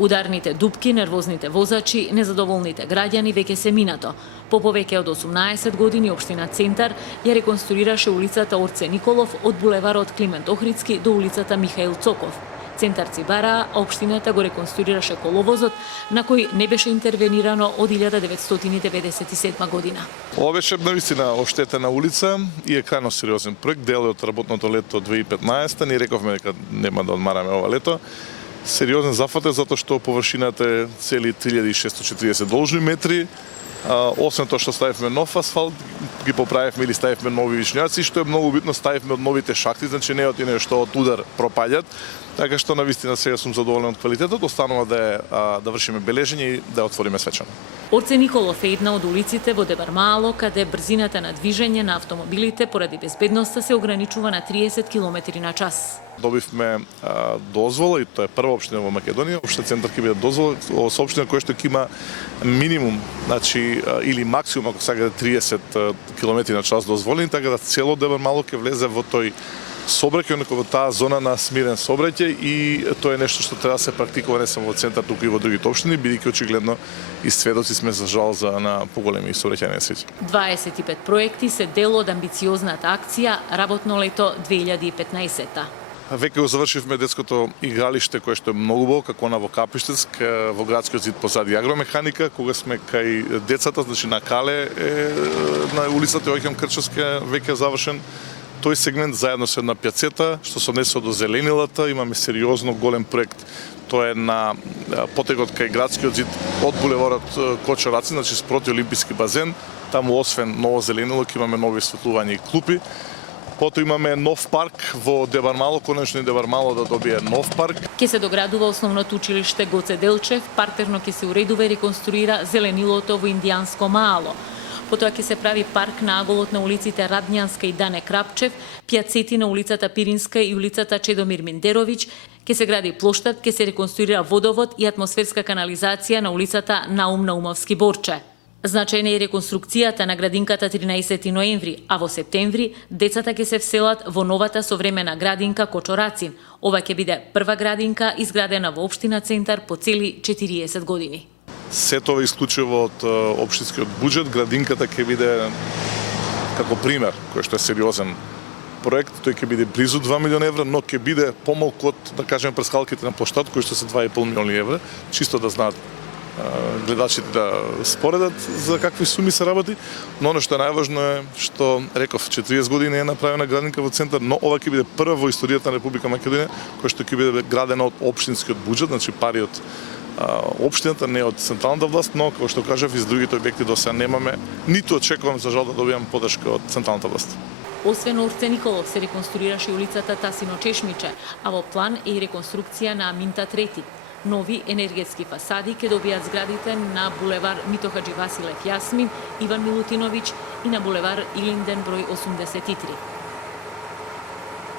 Ударните дупки, нервозните возачи, незадоволните граѓани веќе се минато. По повеќе од 18 години општина Центар ја реконструираше улицата Орце Николов од булеварот Климент Охридски до улицата Михаил Цоков. Центарци бараа, а општината го реконструираше коловозот, на кој не беше интервенирано од 1997 година. Ова беше навистина оштетена улица и е крајно сериозен проект, дел од работното лето 2015. Ние рековме дека нема да одмараме ова лето. Сериозен зафат е затоа што површината е цели 3640 должни метри. Освен тоа што ставивме нов асфалт, ги поправивме или ставивме нови вишњаци, што е многу битно, ставивме од новите шахти, значи не од тие што од удар пропаѓат. Така што навистина сега сум задоволен од квалитетот, останува да вршиме бележење и да отвориме свечано. Орце Николов е една од улиците во Дебармало, каде брзината на движење на автомобилите поради безбедноста се ограничува на 30 км на час. Добивме дозвола и тоа е прва општина во Македонија. Општина Центар ќе биде дозвола со општина која што ќе има минимум, значи или максимум ако сакате 30 км на час дозволени, така да цело Дебармало ќе влезе во тој сообраќај, во таа зона на смирен сообраќај и тоа е нешто што треба да се практикува не само во Центар, туку и во другите општини, бидејќи очигледно и сведоци сме за жал на поголеми сообраќајни несреќи. 25 проекти се дел од амбициозната акција Работно лето 2015. Веќе го завршивме детското игралиште кое што е многу убаво, како на во Капиштец, во градскиот зид позади агромеханика, кога сме кај децата, значи на Кале на улицата Јоахим Крчевска веќе завршен. Тој сегмент заедно со една пјацета, што се однесува до зеленилата, имаме сериозно голем проект. Тоа е на потегот кај градскиот зид од булеварот Кочо Рацин, значи спроти Олимписки базен. Таму освен ново зеленило, ќе имаме нови осветлувања и клупи. Потоа имаме нов парк во Дебармало, конечно и Дебармало да добие нов парк. Ке се доградува основното училиште Гоце Делчев, партерно ке се уредува и реконструира зеленилото во Индијанско Маало. Потоа ќе се прави парк на аголот на улиците Радњанска и Дане Крапчев, пјацети на улицата Пиринска и улицата Чедомир Миндеровиќ, ќе се гради плоштад, ќе се реконструира водовод и атмосферска канализација на улицата Наум Наумовски Борче. Значајна е реконструкцијата на градинката 13 ноември, а во септември децата ќе се вселат во новата современа градинка Кочо Рацин. Ова ќе биде прва градинка изградена во општина Центар по цели 40 години. Сето ова исклучиво од општинскиот буџет, градинката ќе биде како пример, кој што е сериозен проект, тој ќе биде близу 2 милиони евра, но ќе биде помалку од, да кажеме, прескалките на плоштад, кои што се 2,5 милиони евра, чисто да знаат гледачите да споредат за какви суми се работи, но оно што е најважно е што реков 40 години е направена градинка во Центар, но ова ќе биде прва во историјата на Република Македонија која што ќе биде градена од општинскиот буџет, значи пари од општината, не од централната власт, но како што кажав, из другите објекти до сега немаме, ниту очекувам за жал да добијам поддршка од централната власт. Освен Орце Николов се реконструираше улицата Тасино Чешмиче, а во план е и реконструкција на Минта Трети. Нови енергетски фасади ќе добијат зградите на булевар Мито Хаџи Василев Јасмин, Иван Милутиновиќ и на булевар Илинден број 83.